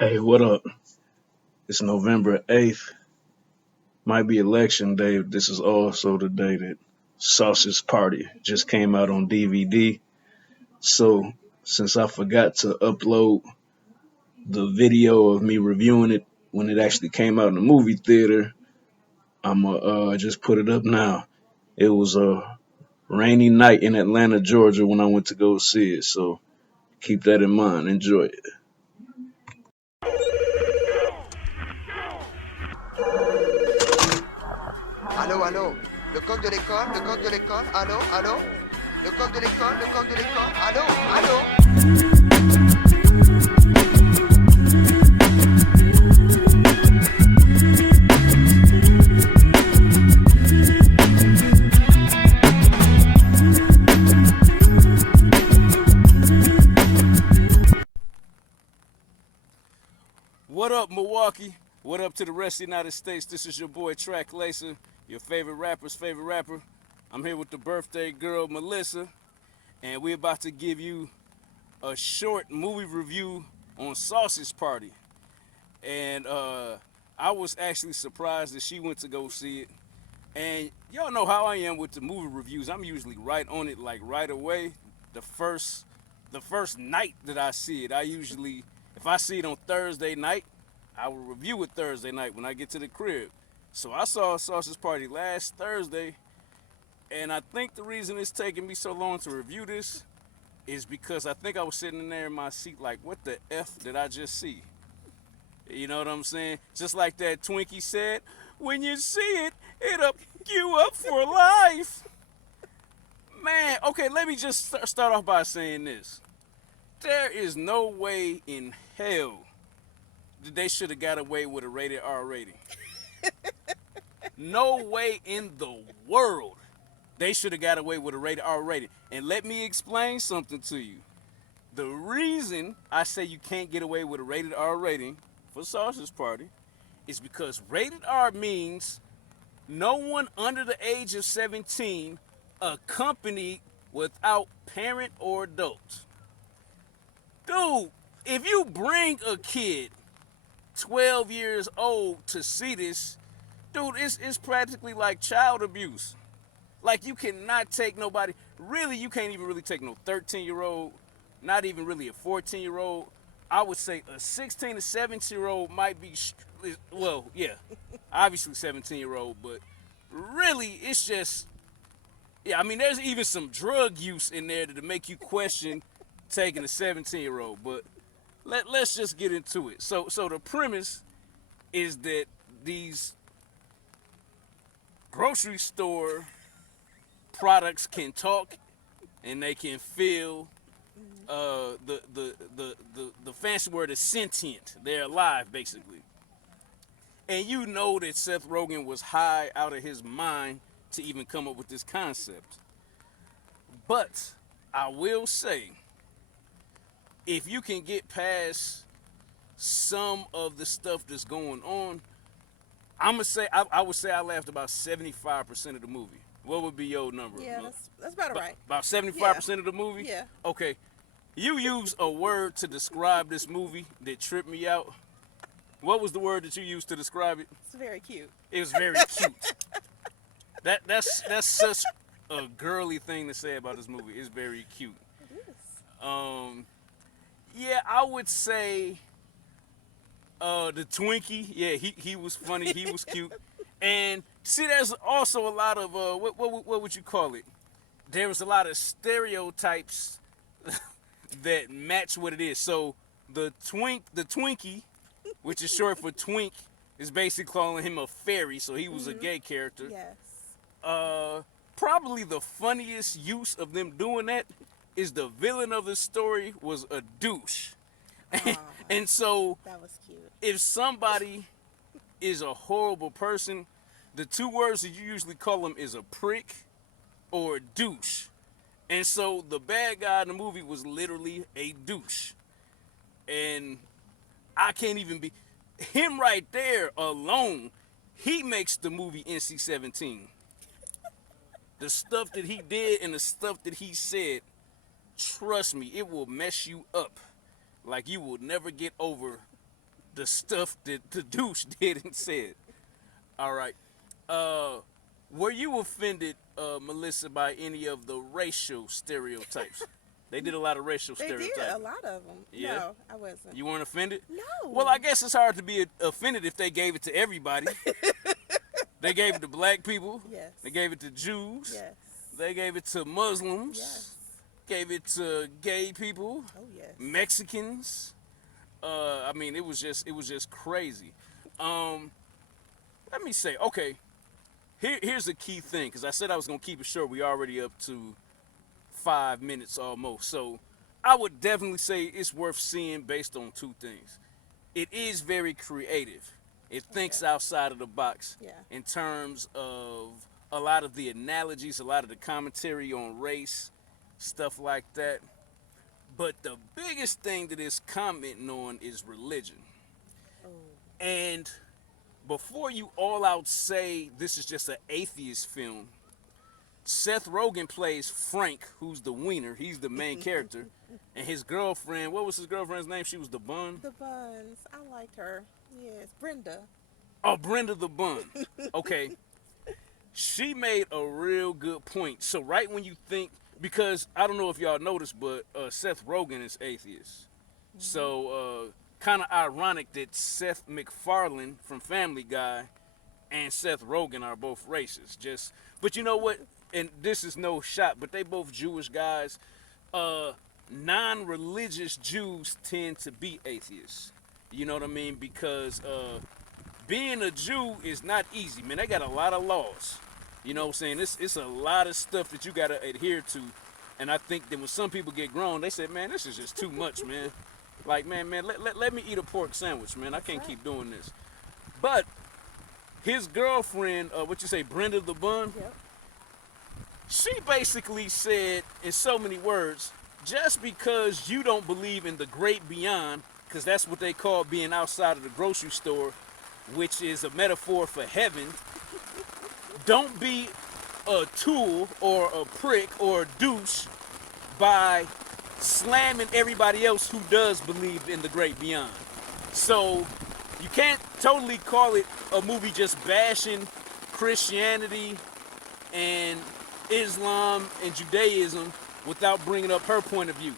Hey, what up? It's November 8th. Might be election day. This is also the day that Sausage Party just came out on DVD. So, since I forgot to upload the video of me reviewing it when it actually came out in the movie theater, I'm just put it up now. It was a rainy night in Atlanta, Georgia when I went to go see it. So, keep that in mind. Enjoy it. Allô, allô. Le coq de l'école, le coq de l'école. Allô, allô. Le coq de l'école, le coq de l'école. Allô, allô. What up, Milwaukee? What up to the rest of the United States? This is your boy Track Lacer, your favorite rapper's favorite rapper. I'm here with the birthday girl, Melissa, and we're about to give you a short movie review on Sausage Party. And I was actually surprised that she went to go see it. And y'all know how I am with the movie reviews. I'm usually right on it, like right away. The first the first night that I see it, I usually, if I see it on Thursday night, I will review it Thursday night when I get to the crib. So I saw Sausage Party last Thursday, and I think the reason it's taking me so long to review this is because I think I was sitting in there in my seat like, what the F did I just see? You know what I'm saying? Just like that Twinkie said, when you see it, it'll you up for life. Man, okay, let me just start off by saying this. There is no way in hell that they should have got away with a rated R rating. No way in the world they should have got away with a rated R rating. And let me explain something to you. The reason I say you can't get away with a rated R rating for Sausage Party is because rated R means no one under the age of 17 accompanied without parent or adult. Dude, if you bring a kid 12 years old to see this, dude, it's practically like child abuse. Like, you cannot take nobody, really, you can't even really take no 13-year-old, not even really a 14-year-old. I would say a 16 to 17-year-old might be, well, yeah, obviously 17-year-old, but really, it's just, yeah, I mean, there's even some drug use in there to make you question taking a 17-year-old, but let's just get into it. So the premise is that these grocery store products can talk and they can feel. The fancy word is sentient. They're alive, basically. And you know that Seth Rogen was high out of his mind to even come up with this concept. But I will say, if you can get past some of the stuff that's going on, I'm gonna say I would say I laughed about 75% of the movie. What would be your number? Yeah, that's about right. About 75% of the movie? Yeah. Okay. You use a word to describe this movie that tripped me out. What was the word that you used to describe it? It's very cute. It was very cute. That's such a girly thing to say about this movie. It's very cute. It is. Yeah, I would say the Twinkie. Yeah, he was funny. He was cute. And see, there's also a lot of what would you call it? There was a lot of stereotypes that match what it is. So the Twinkie, which is short for twink, is basically calling him a fairy. So he was a gay character. Yes. Probably the funniest use of them doing that is the villain of the story was a douche. And so That was cute. if somebody is a horrible person, the two words that you usually call them is a prick or a douche. And so the bad guy in the movie was literally a douche. And I can't even be him right there alone. He makes the movie NC-17. The stuff that he did and the stuff that he said, trust me, it will mess you up. Like, you will never get over the stuff that the douche did and said. All right. Uh, were you offended, Melissa, by any of the racial stereotypes? They did a lot of racial They did stereotypes. a lot of them. Yeah. No, I wasn't. You weren't offended? No. Well, I guess it's hard to be offended if they gave it to everybody. They gave it to black people. Yes. They gave it to Jews. Yes. They gave it to Muslims. Yes. Gave it to gay people. Oh yes. Mexicans. I mean, it was just crazy. Let me say, okay. Here's the key thing, because I said I was gonna keep it short. We already up to 5 minutes almost. So I would definitely say it's worth seeing based on two things. It is very creative. It thinks outside of the box in terms of a lot of the analogies, a lot of the commentary on race, stuff like that. But the biggest thing that it's commenting on is religion. Oh. And before you all out say this is just an atheist film, Seth Rogen plays Frank, who's the wiener. He's the main character. And his girlfriend, what was his girlfriend's name? She was the bun? The buns. I liked her. Yes, Brenda. Oh, Brenda the bun. Okay. She made a real good point. So right when you think, because I don't know if y'all noticed, but Seth Rogen is atheist. Mm-hmm. So kind of ironic that Seth MacFarlane from Family Guy and Seth Rogen are both racist. But you know what? And this is no shot, but they both Jewish guys. Non-religious Jews tend to be atheists. You know what I mean? Because being a Jew is not easy, man. They got a lot of laws. You know what I'm saying? It's a lot of stuff that you got to adhere to. And I think that when some people get grown, they say, man, this is just too much, man. Like, man, let me eat a pork sandwich, man. I can't keep doing this. But his girlfriend, what you say, Brenda the Bun? Yep. She basically said, in so many words, just because you don't believe in the great beyond, because that's what they call being outside of the grocery store, which is a metaphor for heaven, don't be a tool or a prick or a douche by slamming everybody else who does believe in the great beyond. So you can't totally call it a movie just bashing Christianity and Islam and Judaism without bringing up her point of view.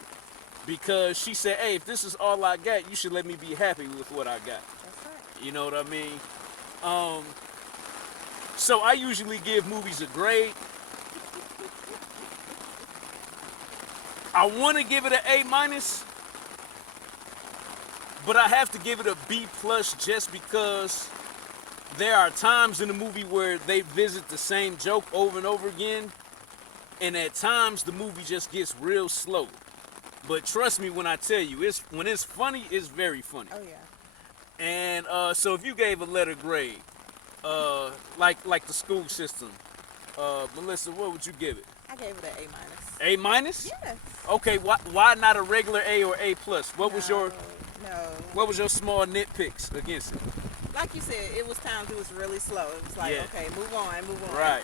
Because she said, hey, if this is all I got, you should let me be happy with what I got. That's right. You know what I mean? So I usually give movies a grade. I want to give it an A minus, but I have to give it a B plus just because there are times in the movie where they visit the same joke over and over again, and at times the movie just gets real slow. But trust me when I tell you, when it's funny, it's very funny. Oh yeah. And so if you gave a letter grade, like the school system, Melissa, what would you give it? I gave it an A minus. A minus? Yes. Okay, why not a regular A or A plus? What was your small nitpicks against it? Like you said, it was times it was really slow. It was like, okay, move on. Right.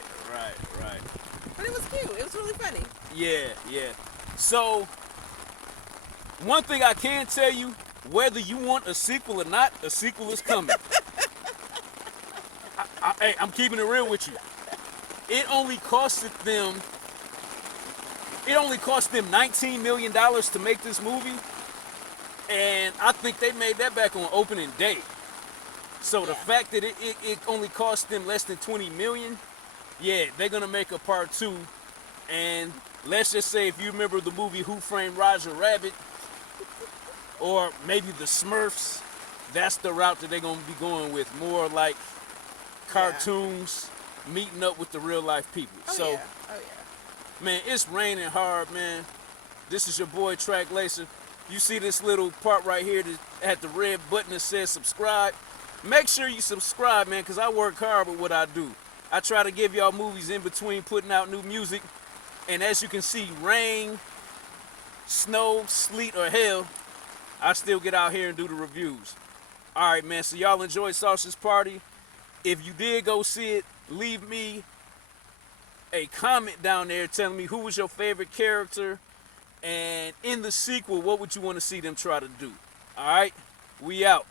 But it was cute. It was really funny. Yeah. So, one thing I can tell you, whether you want a sequel or not, a sequel is coming. I'm keeping it real with you. It only cost them $19 million to make this movie, and I think they made that back on opening day. So the fact that it only cost them less than $20 million, they're gonna make a part 2. And let's just say, if you remember the movie Who Framed Roger Rabbit, or maybe the Smurfs, that's the route that they're gonna be going with. More like cartoons meeting up with the real life people. Oh yeah. Man, it's raining hard, man. This is your boy Track Lacer. You see this little part right here that had the red button that says subscribe? Make sure you subscribe, man, because I work hard with what I do. I try to give y'all movies in between putting out new music. And as you can see, rain, snow, sleet, or hail, I still get out here and do the reviews. All right, man, so y'all enjoy Sausage Party. If you did go see it, leave me a comment down there telling me who was your favorite character, and in the sequel, what would you want to see them try to do? All right, we out.